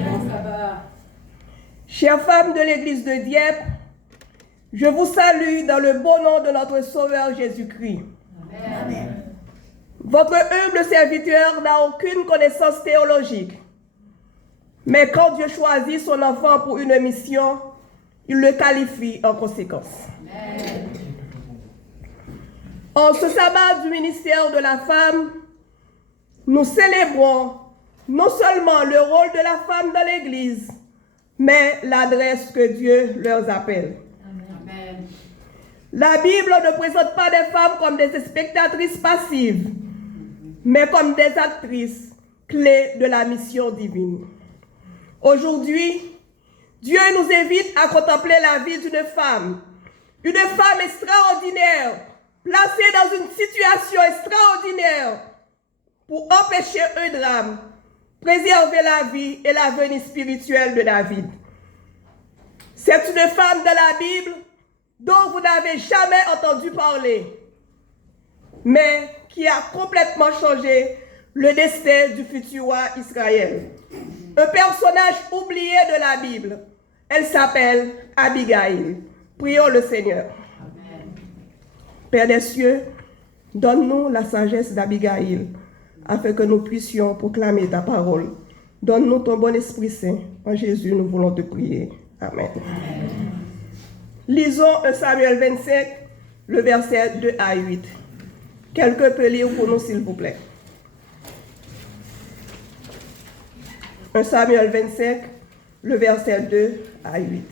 Bon sabbat. Chères femmes de l'église de Dieppe, je vous salue dans le beau nom de notre Sauveur Jésus-Christ. Amen. Votre humble serviteur n'a aucune connaissance théologique. Mais quand Dieu choisit son enfant pour une mission, il le qualifie en conséquence. Amen. En ce sabbat du ministère de la femme, nous célébrons non seulement le rôle de la femme dans l'Église, mais l'adresse que Dieu leur appelle. Amen. La Bible ne présente pas des femmes comme des spectatrices passives, mais comme des actrices clés de la mission divine. Aujourd'hui, Dieu nous invite à contempler la vie d'une femme extraordinaire, placée dans une situation extraordinaire pour empêcher un drame, préserver la vie et l'avenir spirituel de David. C'est une femme de la Bible dont vous n'avez jamais entendu parler, mais qui a complètement changé le destin du futur roi Israël. Un personnage oublié de la Bible. Elle s'appelle Abigail. Prions le Seigneur. Amen. Père des cieux, donne-nous la sagesse d'Abigail, afin que nous puissions proclamer ta parole. Donne-nous ton bon Esprit Saint. En Jésus, nous voulons te prier. Amen. Lisons 1 Samuel 25, le verset 2 à 8. Quelqu'un peut lire pour nous, s'il vous plaît. 1 Samuel 25, le verset 2 à 8.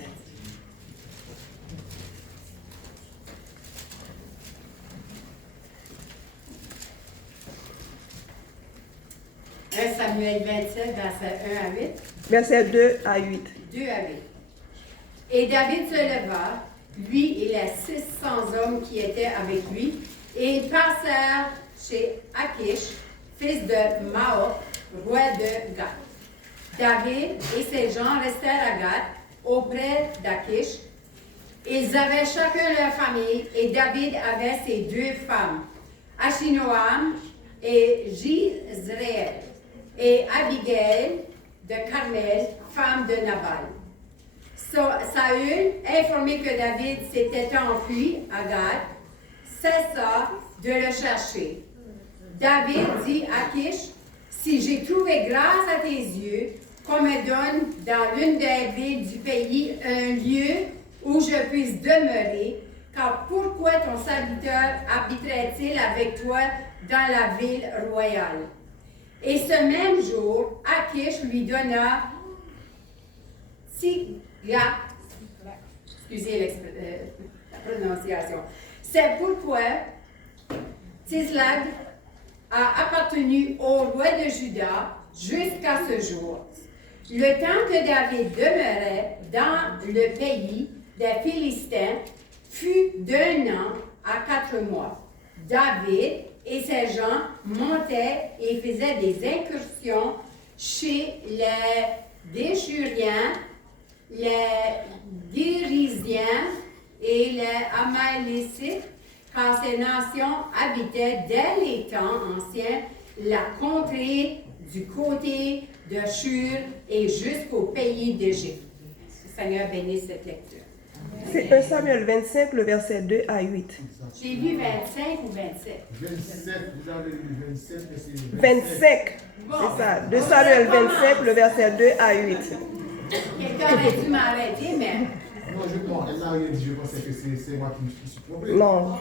Samuel 27, verset 1 à 8. Verset 2 à 8. 2 à 8. Et David se leva, lui et les 600 hommes qui étaient avec lui, et ils passèrent chez Achish, fils de Maoc, roi de Gath. David et ses gens restèrent à Gath, auprès d'Achish. Ils avaient chacun leur famille, et David avait ses deux femmes, Achinoam et Jizréel, et Abigail de Carmel, femme de Nabal. Saül, informé que David s'était enfui à Gath, cessa de le chercher. David dit à Achish, « Si j'ai trouvé grâce à tes yeux, qu'on me donne dans l'une des villes du pays un lieu où je puisse demeurer, car pourquoi ton serviteur habiterait-il avec toi dans la ville royale? » Et ce même jour, Achish lui donna Tsiglac, excusez la prononciation. C'est pourquoi Tsiglac a appartenu au roi de Juda jusqu'à ce jour. Le temps que David demeurait dans le pays des Philistins fut d'1 an à 4 mois. David et ses gens montaient et faisaient des incursions chez les Déchuriens, les Girisiens et les Amalécites, car ces nations habitaient dès les temps anciens la contrée du côté de Shur et jusqu'au pays d'Égypte. Le Seigneur bénisse cette lecture. C'est 1 Samuel 25, le verset 2 à 8. J'ai lu 25 ou 27? 27, vous avez lu 27, mais c'est 25, c'est ça. 2 Samuel 25, le verset 2 à 8. Quelqu'un aurait dû m'arrêter, mais... Non, elle n'a rien dit, je pensais que c'est moi qui suis trompé. Non.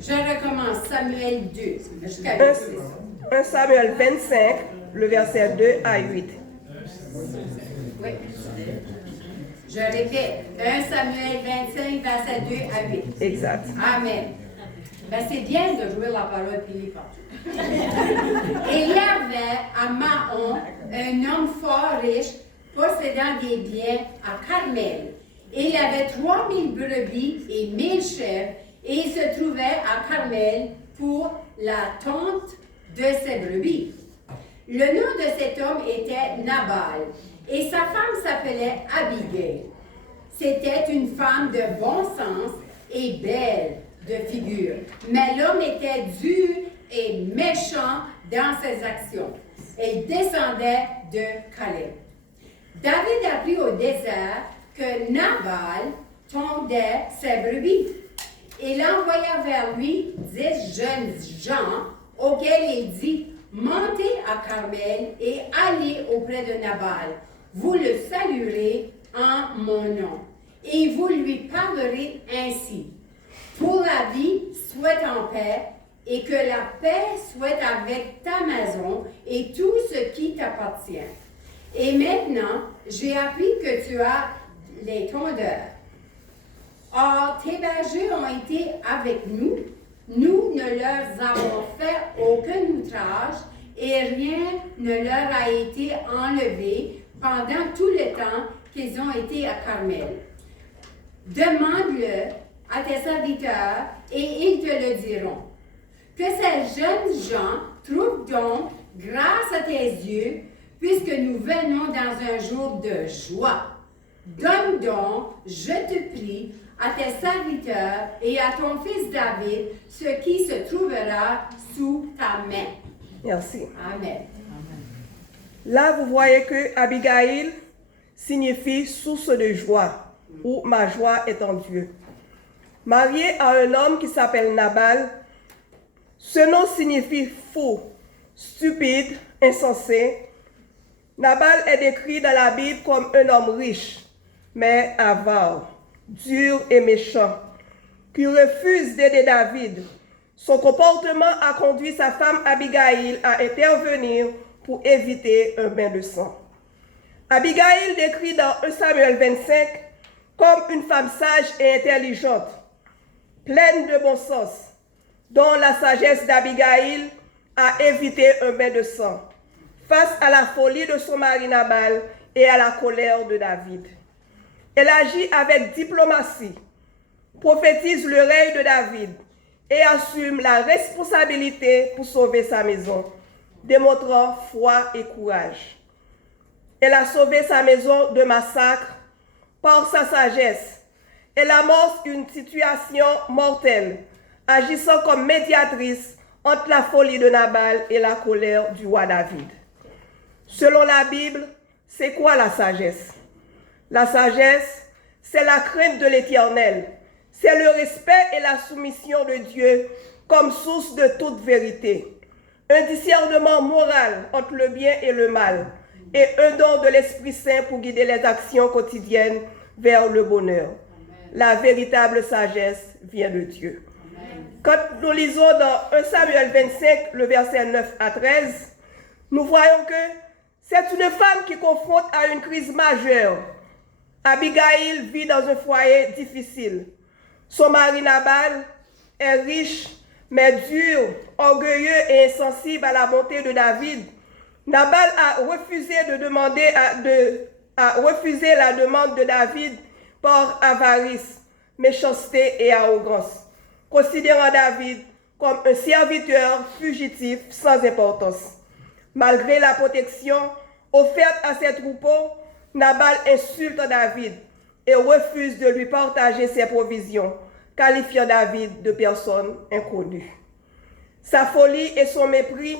Je recommence Samuel 2, jusqu'à 1 Samuel 25, le verset 2 à 8. Oui. Je répète, 1 Samuel 25, verset 2 à 8. Exact. Amen. Ben, c'est bien de jouer la parole puis les partout. Et il y avait à Mahon un homme fort riche, possédant des biens à Carmel. Et il avait 3000 brebis et 1000 chèvres, et il se trouvait à Carmel pour la tonte de ses brebis. Le nom de cet homme était Nabal, et sa femme s'appelait Abigail. C'était une femme de bon sens et belle de figure, mais l'homme était dur et méchant dans ses actions. et descendait de Caleb. David apprit au désert que Nabal tondait ses brebis. Il envoya vers lui 10 jeunes gens auxquels il dit, « Montez à Carmel et allez auprès de Nabal. Vous le saluerez en mon nom. Et vous lui parlerez ainsi. Pour la vie, sois en paix, et que la paix soit avec ta maison et tout ce qui t'appartient. Et maintenant, j'ai appris que tu as les tondeurs. Or, tes bergers ont été avec nous. Nous ne leur avons fait aucun outrage et rien ne leur a été enlevé pendant tout le temps qu'ils ont été à Carmel. Demande-le à tes serviteurs et ils te le diront. Que ces jeunes gens trouvent donc grâce à tes yeux, puisque nous venons dans un jour de joie. Donne donc, je te prie, à tes serviteurs et à ton fils David ce qui se trouvera sous ta main. Merci. Amen. Là, vous voyez que Abigail signifie source de joie, ou ma joie est en Dieu. Mariée à un homme qui s'appelle Nabal, ce nom signifie fou, stupide, insensé. Nabal est décrit dans la Bible comme un homme riche, mais avare, dur et méchant, qui refuse d'aider David. Son comportement a conduit sa femme Abigail à intervenir pour éviter un bain de sang. Abigail décrit dans 1 Samuel 25 comme une femme sage et intelligente, pleine de bon sens, dont la sagesse d'Abigail a évité un bain de sang, face à la folie de son mari Nabal et à la colère de David. Elle agit avec diplomatie, prophétise le règne de David et assume la responsabilité pour sauver sa maison, démontrant foi et courage. Elle a sauvé sa maison de massacre par sa sagesse. Elle amorce une situation mortelle, agissant comme médiatrice entre la folie de Nabal et la colère du roi David. Selon la Bible, c'est quoi la sagesse? La sagesse, c'est la crainte de l'Éternel. C'est le respect et la soumission de Dieu comme source de toute vérité. Un discernement moral entre le bien et le mal et un don de l'Esprit Saint pour guider les actions quotidiennes vers le bonheur. Amen. La véritable sagesse vient de Dieu. Amen. Quand nous lisons dans 1 Samuel 25, le verset 9 à 13, nous voyons que c'est une femme qui confronte à une crise majeure. Abigail vit dans un foyer difficile. Son mari Nabal est riche, mais dur, orgueilleux et insensible à la bonté de David. Nabal a refusé la demande de David par avarice, méchanceté et arrogance, considérant David comme un serviteur fugitif sans importance. Malgré la protection offerte à ses troupeaux, Nabal insulte David et refuse de lui partager ses provisions, qualifiant David de personne inconnue. Sa folie et son mépris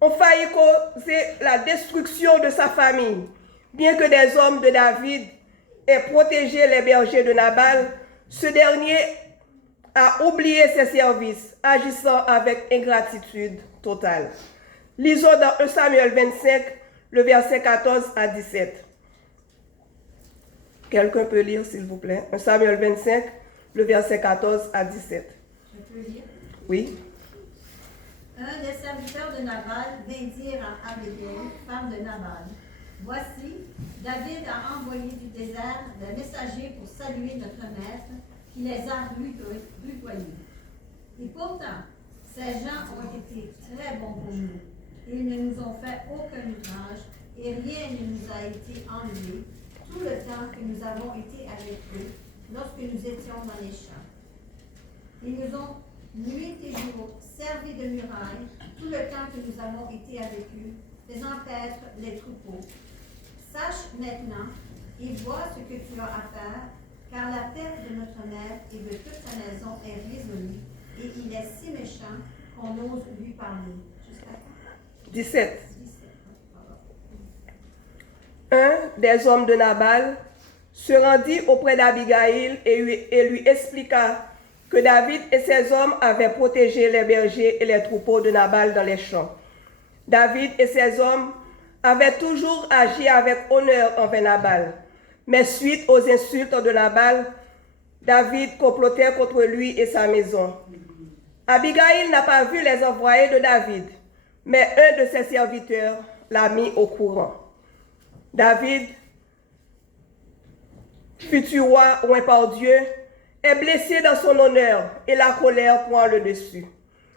ont failli causer la destruction de sa famille. Bien que des hommes de David aient protégé les bergers de Nabal, ce dernier a oublié ses services, agissant avec ingratitude totale. Lisons dans 1 Samuel 25, le verset 14 à 17. Quelqu'un peut lire, s'il vous plaît? 1 Samuel 25, le verset 14 à 17. Je peux lire? Oui. Un des serviteurs de Nabal vint dire à Abigail, femme de Nabal, « Voici, David a envoyé du désert des messagers pour saluer notre maître, qui les a rudoyés. Et pourtant, ces gens ont été très bons pour nous. Ils ne nous ont fait aucun outrage et rien ne nous a été enlevé tout le temps que nous avons été avec eux lorsque nous étions dans les champs. Ils nous ont nuit et jour servi de muraille tout le temps que nous avons été avec eux, faisant paître les troupeaux. Sache maintenant et vois ce que tu as à faire, car la perte de notre mère et de toute sa maison est résolue, et il est si méchant qu'on ose lui parler. » Jusqu'à 17. Un des hommes de Nabal se rendit auprès d'Abigaïl et lui expliqua que David et ses hommes avaient protégé les bergers et les troupeaux de Nabal dans les champs. David et ses hommes avaient toujours agi avec honneur envers Nabal, mais suite aux insultes de Nabal, David complotait contre lui et sa maison. Abigaïl n'a pas vu les envoyés de David, mais un de ses serviteurs l'a mis au courant. David, futur roi oint par Dieu, est blessé dans son honneur et la colère prend le dessus.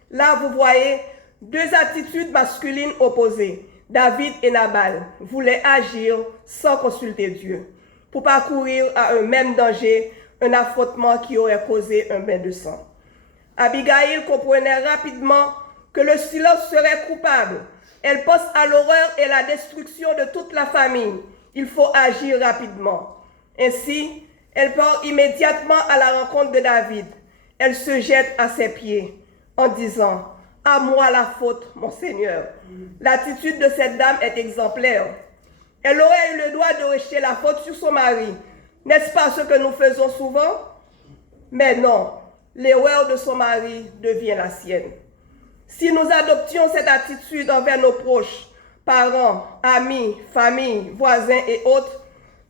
Là, vous voyez deux attitudes masculines opposées. David et Nabal voulaient agir sans consulter Dieu, pour parcourir à un même danger, un affrontement qui aurait causé un bain de sang. Abigaïl comprenait rapidement que le silence serait coupable. Elle pense à l'horreur et la destruction de toute la famille. Il faut agir rapidement. Ainsi, elle part immédiatement à la rencontre de David. Elle se jette à ses pieds en disant « À moi la faute, mon Seigneur ». L'attitude de cette dame est exemplaire. Elle aurait eu le droit de rejeter la faute sur son mari. N'est-ce pas ce que nous faisons souvent? Mais non, l'erreur de son mari devient la sienne. Si nous adoptions cette attitude envers nos proches, parents, amis, familles, voisins et autres,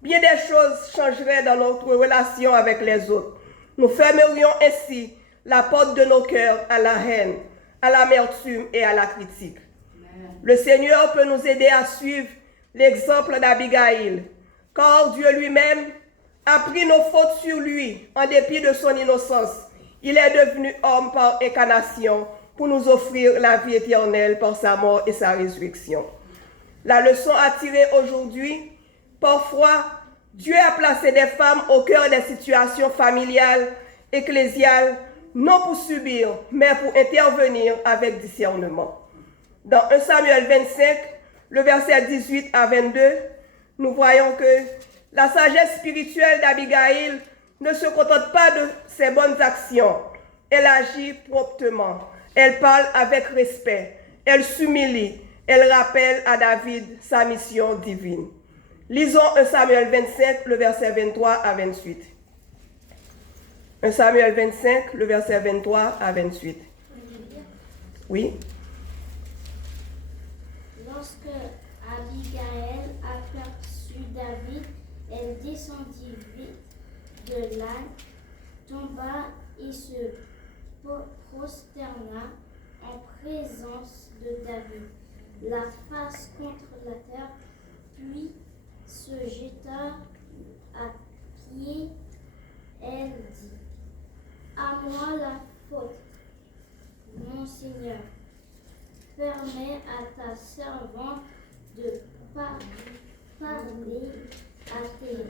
bien des choses changeraient dans notre relation avec les autres. Nous fermerions ainsi la porte de nos cœurs à la haine, à l'amertume et à la critique. Le Seigneur peut nous aider à suivre l'exemple d'Abigaïl, car Dieu lui-même a pris nos fautes sur lui en dépit de son innocence. Il est devenu homme par incarnation pour nous offrir la vie éternelle par sa mort et sa résurrection. La leçon à tirer aujourd'hui, parfois, Dieu a placé des femmes au cœur des situations familiales, ecclésiales, non pour subir, mais pour intervenir avec discernement. Dans 1 Samuel 25, le verset 18 à 22, nous voyons que la sagesse spirituelle d'Abigaïl ne se contente pas de ses bonnes actions. Elle agit promptement. Elle parle avec respect. Elle s'humilie. Elle rappelle à David sa mission divine. Lisons 1 Samuel 25, le verset 23 à 28. 1 Samuel 25, le verset 23 à 28. Oui. Lorsque Abigail aperçut David, elle descendit vite de l'âne, tomba et se prosterna en présence de David, la face contre la terre, puis se jeta à pied. Elle dit: À moi la faute, mon Seigneur. Permets à ta servante de parler à tes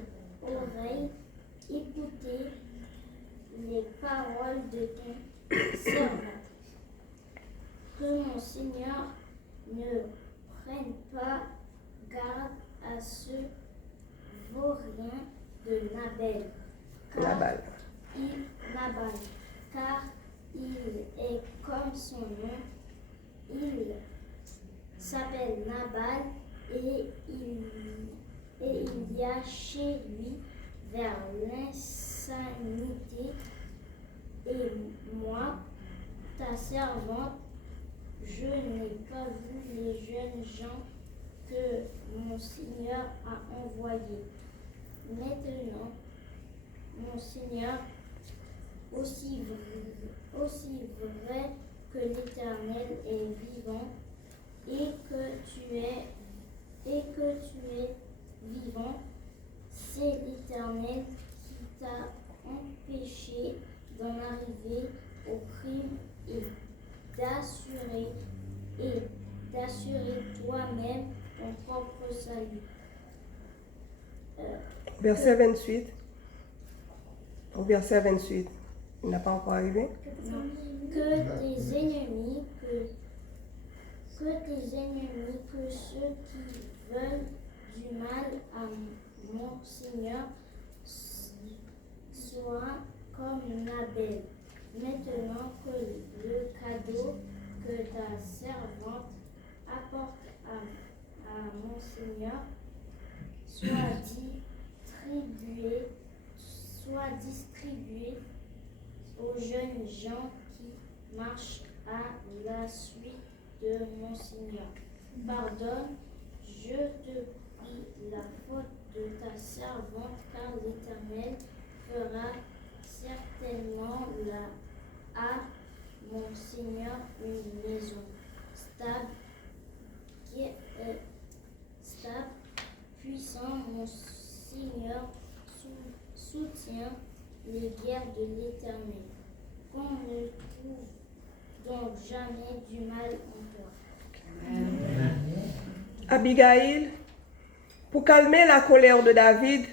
oreilles, écouter les paroles de ton servant. Que mon Seigneur ne prenne pas garde à ce vaurien de Nabal, car il est comme son nom. Il s'appelle Nabal et il y a chez lui vers l'insanité. Et moi, ta servante, je n'ai pas vu les jeunes gens que mon Seigneur a envoyés. Maintenant, mon Seigneur, aussi vrai que l'Éternel est vivant et que tu es vivant, c'est l'Éternel qui t'a empêché d'en arriver au crime et d'assurer toi-même ton propre salut. Verset 28. Au verset 28. Il n'a pas encore arrivé? Que tes ennemis, que ceux qui veulent du mal à mon Seigneur soient comme Nabal. Maintenant que le cadeau que ta servante apporte à mon Seigneur soit distribué aux jeunes gens qui marchent à la suite de Monseigneur. Pardonne, je te prie, la faute de ta servante, car l'Éternel fera certainement à Monseigneur une maison stable, puissant. Monseigneur soutient les guerres de l'Éternel. Qu'on ne trouve donc jamais du mal en toi. Abigail, pour calmer la colère de David,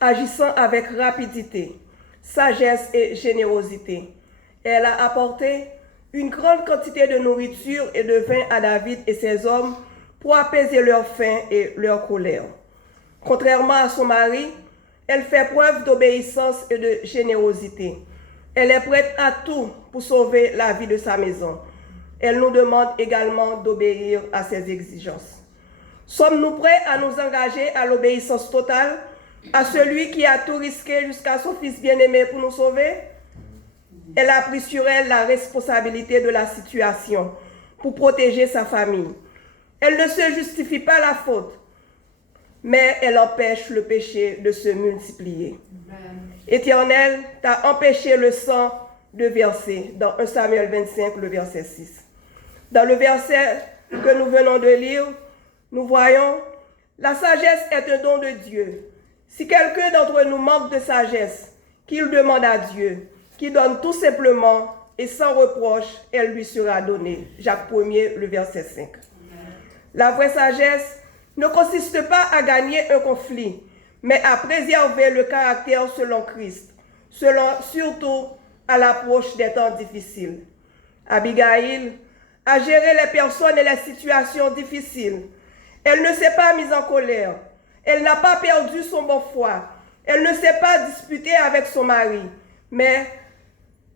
agissant avec rapidité, sagesse et générosité, elle a apporté une grande quantité de nourriture et de vin à David et ses hommes pour apaiser leur faim et leur colère. Contrairement à son mari, elle fait preuve d'obéissance et de générosité. Elle est prête à tout pour sauver la vie de sa maison. Elle nous demande également d'obéir à ses exigences. Sommes-nous prêts à nous engager à l'obéissance totale à celui qui a tout risqué jusqu'à son fils bien-aimé pour nous sauver? Elle a pris sur elle la responsabilité de la situation pour protéger sa famille. Elle ne se justifie pas la faute, mais elle empêche le péché de se multiplier. Éternel, tu as empêché le sang de verser dans 1 Samuel 25, le verset 6. Dans le verset que nous venons de lire, nous voyons, la sagesse est un don de Dieu. Si quelqu'un d'entre nous manque de sagesse, qu'il demande à Dieu, qui donne tout simplement et sans reproche, elle lui sera donnée. Jacques 1er, le verset 5. La vraie sagesse ne consiste pas à gagner un conflit, mais à préserver le caractère selon Christ, surtout à l'approche des temps difficiles. Abigail a géré les personnes et les situations difficiles. Elle ne s'est pas mise en colère. Elle n'a pas perdu son bon foi. Elle ne s'est pas disputée avec son mari, mais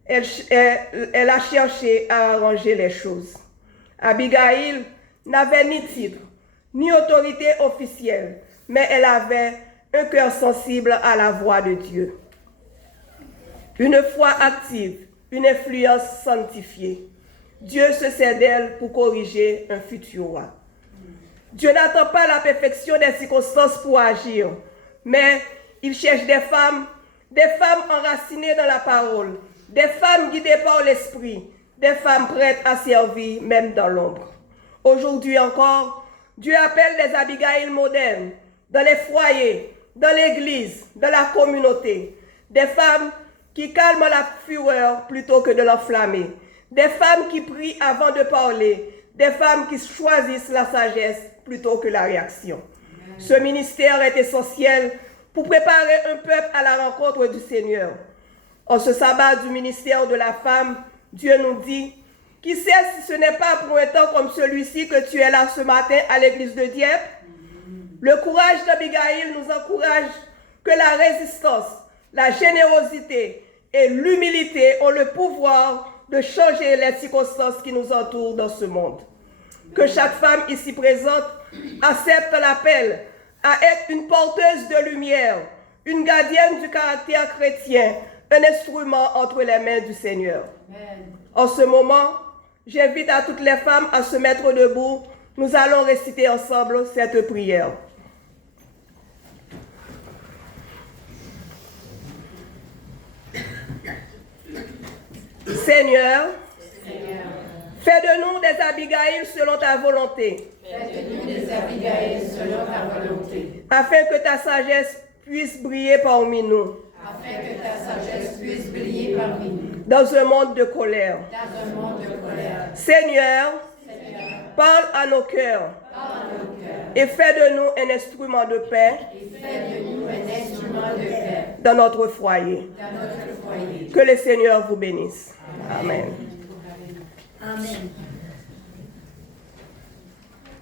elle a cherché à arranger les choses. Abigail n'avait ni titre, ni autorité officielle, mais elle avait un cœur sensible à la voix de Dieu. Une foi active, une influence sanctifiée. Dieu se sert d'elle pour corriger un futur roi. Dieu n'attend pas la perfection des circonstances pour agir, mais il cherche des femmes enracinées dans la parole, des femmes guidées par l'esprit, des femmes prêtes à servir même dans l'ombre. Aujourd'hui encore, Dieu appelle les Abigail modernes dans les foyers, dans l'église, dans la communauté, des femmes qui calment la fureur plutôt que de l'enflammer, des femmes qui prient avant de parler, des femmes qui choisissent la sagesse plutôt que la réaction. Ce ministère est essentiel pour préparer un peuple à la rencontre du Seigneur. En ce sabbat du ministère de la femme, Dieu nous dit, qui sait si ce n'est pas pour un temps comme celui-ci que tu es là ce matin à l'église de Dieppe? Le courage d'Abigail nous encourage que la résistance, la générosité et l'humilité ont le pouvoir de changer les circonstances qui nous entourent dans ce monde. Que chaque femme ici présente accepte l'appel à être une porteuse de lumière, une gardienne du caractère chrétien, un instrument entre les mains du Seigneur. Amen. En ce moment, j'invite à toutes les femmes à se mettre debout. Nous allons réciter ensemble cette prière. Seigneur, fais de nous des Abigail selon ta volonté. Fais de nous des Abigail selon ta volonté. Afin que ta sagesse puisse briller parmi nous. Afin que ta sagesse puisse briller parmi nous. Dans un monde de colère. Dans un monde de colère. Seigneur, parle à nos cœurs. Et fais de nous un instrument de paix. Et fais de nous un instrument de paix. Dans notre foyer. Dans notre foyer. Que le Seigneur vous bénisse. Amen. Amen.